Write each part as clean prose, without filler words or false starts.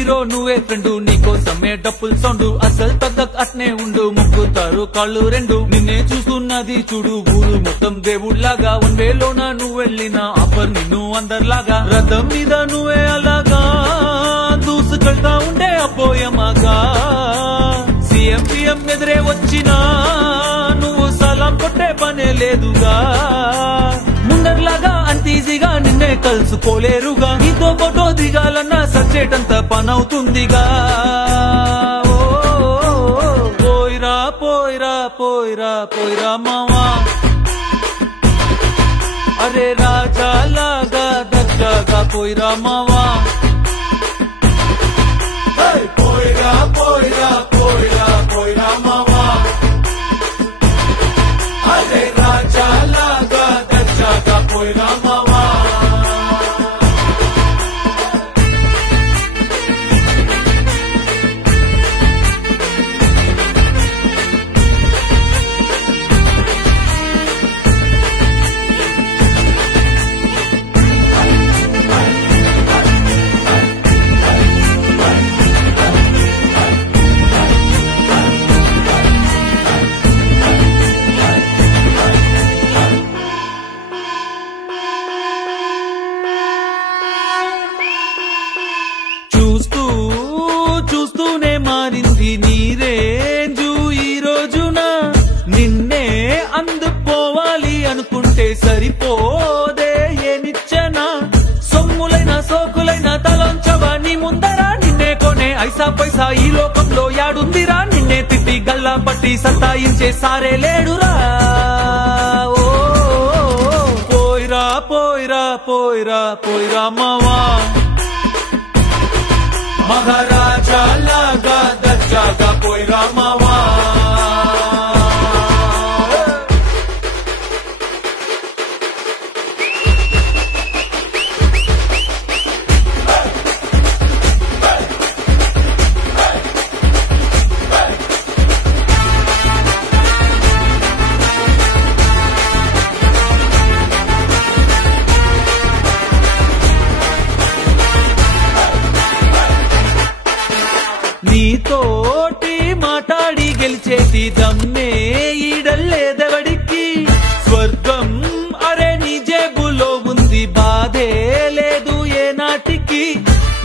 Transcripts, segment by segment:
hero నువ్వే friend నీకోసమే డప్పుల్ sound అసలు తగ్గక్ అట్నే ఉండు ముక్కుతారు కాళ్ళు రెండు నిన్నే చూస్తున్నది చూడు ఊరు మొత్తం దేవుళ్లాగా వన్ వేలోన నువ్వు వెళ్ళిన ఆఫర్ నిన్ను అందరిలాగా రథం మీద నువ్వే అలాగా దూసుకెళ్తా ఉండే అపోయమాగా సీఎం పిఎం ఎదురే వచ్చినా నువ్వు సలాం కొట్టే పనే లేదుగా ముందర్లాగా అంత ఈజీగా నిన్నే కలుసుకోలేరుగా నీతో ఫోటో దిగాలన్నా సచ్చేటంత పనవుతుందిగా పోయిరా పోయిరా పోయిరా పోయిరా మావా అరే రాజా లాగా దర్జాగా పోయిరా మావా పోయిరా పోయిరా పోయిరా పోయిరా మావా అరే రాజా లాగా దర్జాగా పోయిరా మావా చూస్తూనే మారింది నీ రేంజు ఈ రోజున నిన్నే అందుకోవాలి అనుకుంటే సరిపోదే ఏనిచ్చనా సొమ్ములైన సోకులైన తలంచవా నీ ముందరా నిన్నే కొనే ఐసా పైసా ఈ లోకంలో యాడుందిరా నిన్నే తిట్టి గల్లా పట్టి సతాయించే సారే లేడురా ఓ పోయిరా పోయిరా పోయిరా పోయిరా మావా మహారాజా లాగా దర్జాగా పోయిరా మావా నీతోటి మాట్లాడి గెలిచేటి దమ్మే ఈడల్లేదెవడికి స్వర్గం అరే నీ జేబులో ఉంది బాధే లేదు ఏ నాటికి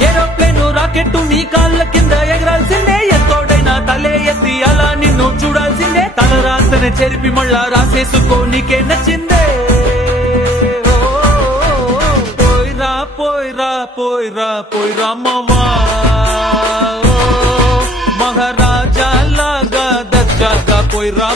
ఏరోప్లేన్ రాకెట్టు నీ కాళ్ళ కింద ఎగరాల్సిందే ఎంతోడైనా తలే ఎత్తి అలా నిన్ను చూడాల్సిందే తల రాతనే చెరిపి మళ్ళా రాసేసుకో నీకే నచ్చిందే పోయిరా పోయిరా పోయిరా పోయిరా మావా మహారాజా లాగా దర్జాగా పోయిరా